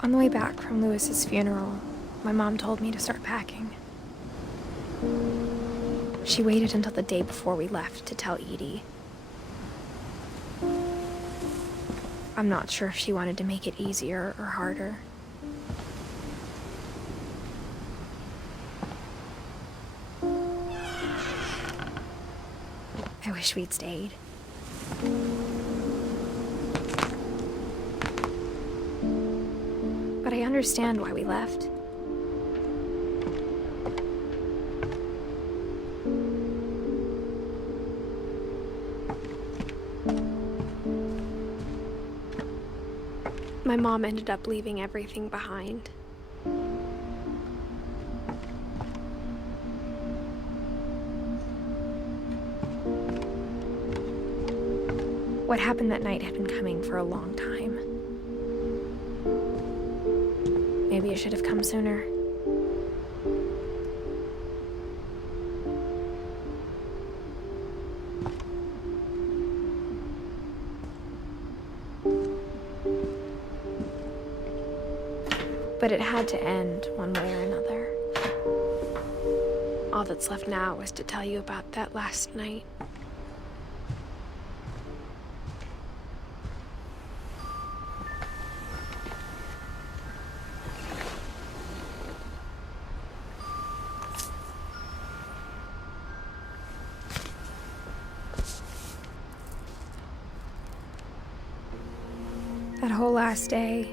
On the way back from Lewis's funeral, my mom told me to start packing. She waited until the day before we left to tell Edie. I'm not sure if she wanted to make it easier or harder. I wish we'd stayed. But I understand why we left. My mom ended up leaving everything behind. What happened that night had been coming for a long time. Maybe it should have come sooner. But it had to end one way or another. All that's left now is to tell you about that last night. That whole last day,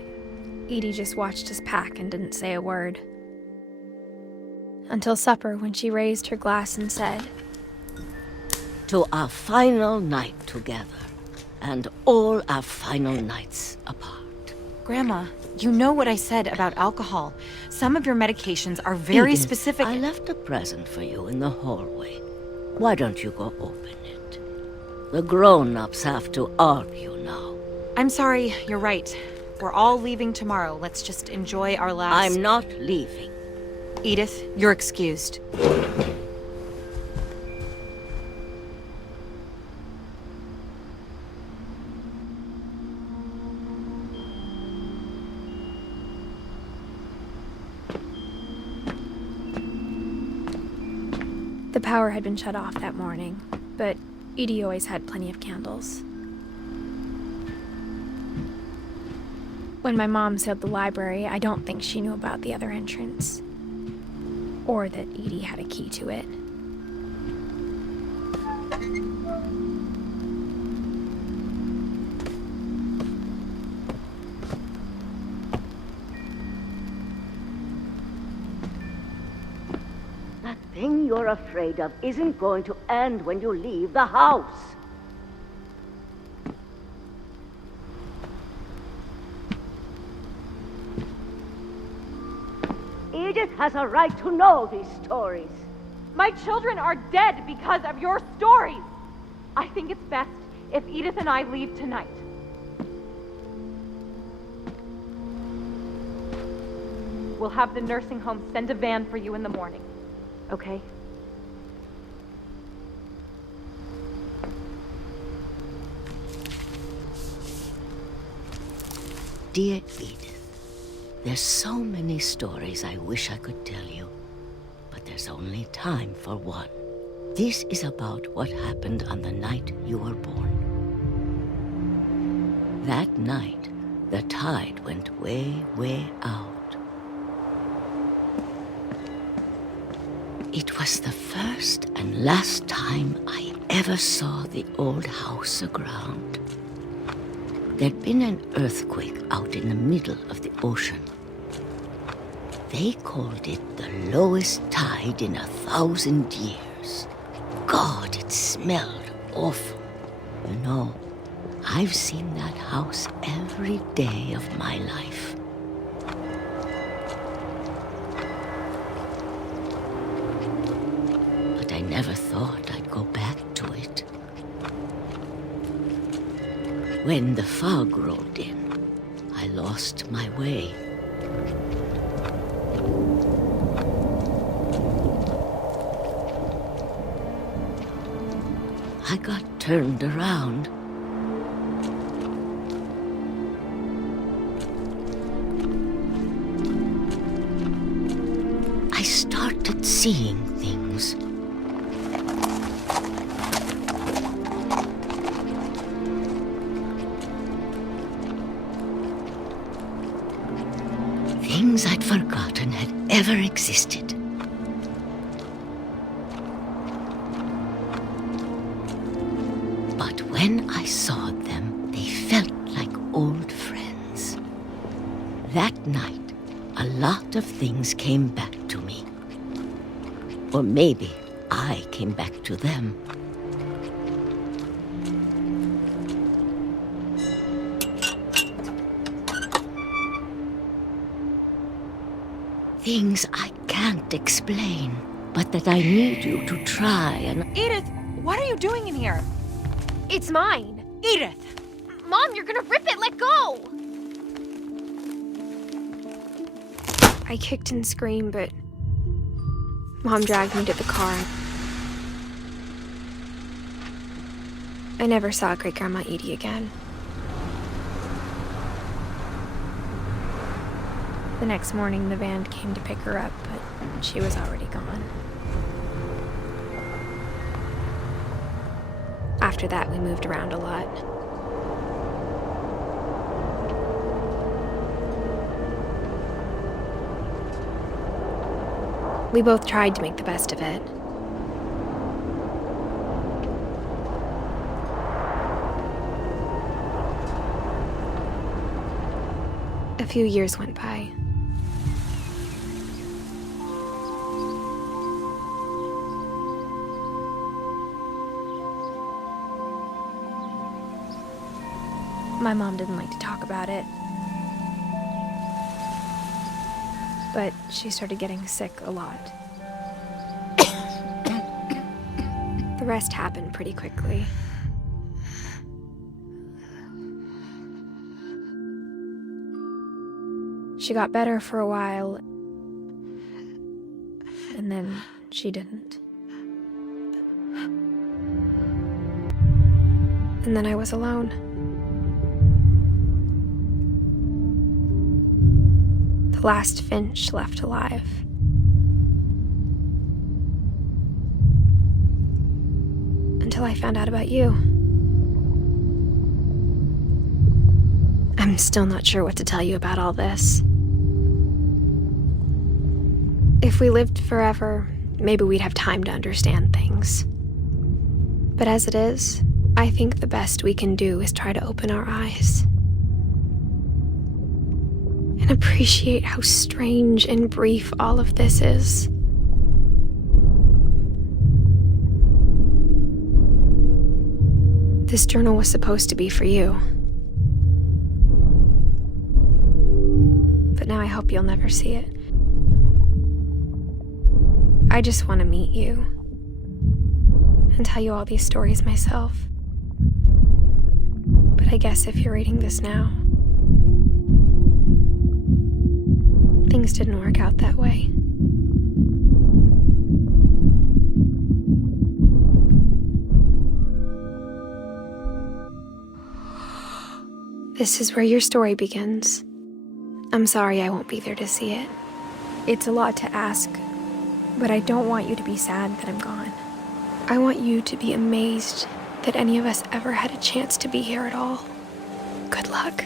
Edie just watched us pack and didn't say a word. Until supper, when she raised her glass and said, "To our final night together, and all our final nights apart." Grandma, you know what I said about alcohol. Some of your medications are very Edith, specific. I left a present for you in the hallway. Why don't you go open it? The grown-ups have to argue now. I'm sorry, you're right. We're all leaving tomorrow. Let's just enjoy our last... I'm not leaving. Edith, you're excused. The power had been shut off that morning, but Edie always had plenty of candles. When my mom sealed the library, I don't think she knew about the other entrance. Or that Edie had a key to it. That thing you're afraid of isn't going to end when you leave the house. Edith has a right to know these stories. My children are dead because of your stories. I think it's best if Edith and I leave tonight. We'll have the nursing home send a van for you in the morning, okay? Dear Edith, there's so many stories I wish I could tell you, but there's only time for one. This is about what happened on the night you were born. That night, the tide went way, way out. It was the first and last time I ever saw the old house aground. There'd been an earthquake out in the middle of the ocean. They called it the lowest tide in 1,000 years. God, it smelled awful. You know, I've seen that house every day of my life. But I never thought I'd go back to it. When the fog rolled in, I lost my way. I got turned around. I started seeing things. Things I'd forgotten had ever existed. But when I saw them, they felt like old friends. That night, a lot of things came back to me. Or maybe I came back to them. Things I can't explain, but that I need you to try and... Edith, what are you doing in here? It's mine. Edith! Mom, you're gonna rip it. Let go. I kicked and screamed, but Mom dragged me to the car. I never saw Great-Grandma Edie again. The next morning, the van came to pick her up, but she was already gone. After that, we moved around a lot. We both tried to make the best of it. A few years went by. My mom didn't like to talk about it. But she started getting sick a lot. The rest happened pretty quickly. She got better for a while, and then she didn't. And then I was alone. The last Finch left alive. Until I found out about you. I'm still not sure what to tell you about all this. If we lived forever, maybe we'd have time to understand things. But as it is, I think the best we can do is try to open our eyes. And appreciate how strange and brief all of this is. This journal was supposed to be for you. But now I hope you'll never see it. I just want to meet you and tell you all these stories myself. But I guess if you're reading this now, things didn't work out that way. This is where your story begins. I'm sorry I won't be there to see it. It's a lot to ask, but I don't want you to be sad that I'm gone. I want you to be amazed that any of us ever had a chance to be here at all. Good luck.